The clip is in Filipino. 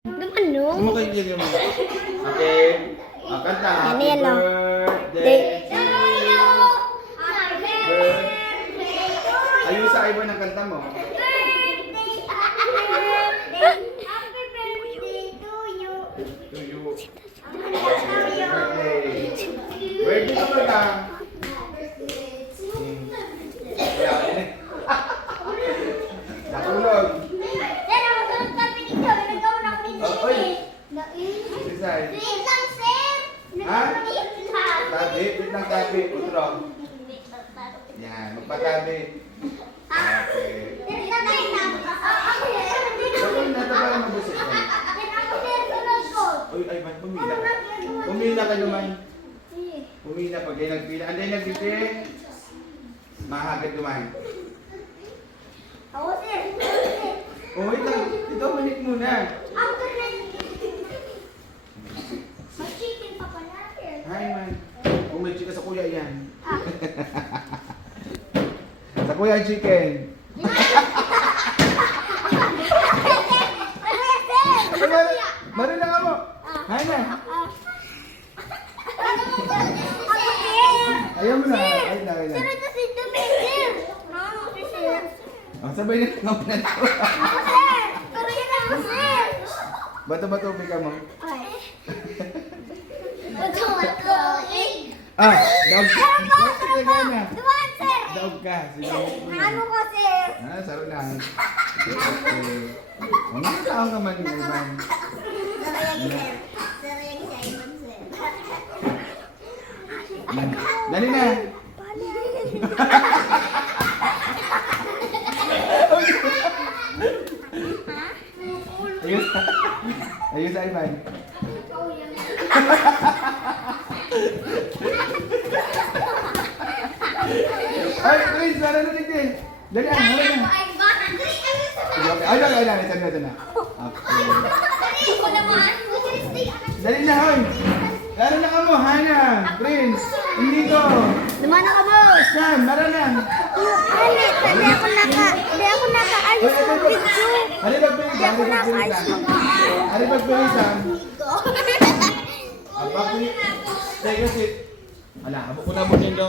Naman no? Sumakay mo. Okay. Kanta. Happy birthday to you. Ayun sa iba ng kanta mo. To you. Birthday ka ba ka? Natulog. Sisay. Ha? Tabi. Wait lang tabi. Utro. Yan. Magpatabi. Okay. Bakit natabayan mo busik ka? Uy, ay, ba't pumila? Pumila ka naman. Pumila pag kayo nagpila. Anday nagpili. Mahagad dumahin. Oh, wait lang. Ito, manik muna. Hi, man. Oh, may chika sa kuya yan. Sa kuya ang chicken. Mari na nga mo. Hi na. Ayaw mo na. Ay na, ay na. Oh, sabay na nga mo na. Bato-bato ka mo. Ah, daog ka. Daog ka. Ano ko, sir? Ah, saro lang. Ano yung tao naman yung iban? Dali na. Ayun. Ayun sa iban. Ay, Chris, lalo na din. Dali, ano na. Ay, ito na. Okay. Dali na, hoy. Lalo na ka mo, Hana, Prince, Indigo. Naman ka, boss. Sam, mara na. Hindi ako nakaalis ng video. Hari pagpilisan. Hari pagpilisan. Abak ni. Take a seat. Ala, abok ko na mo nindo.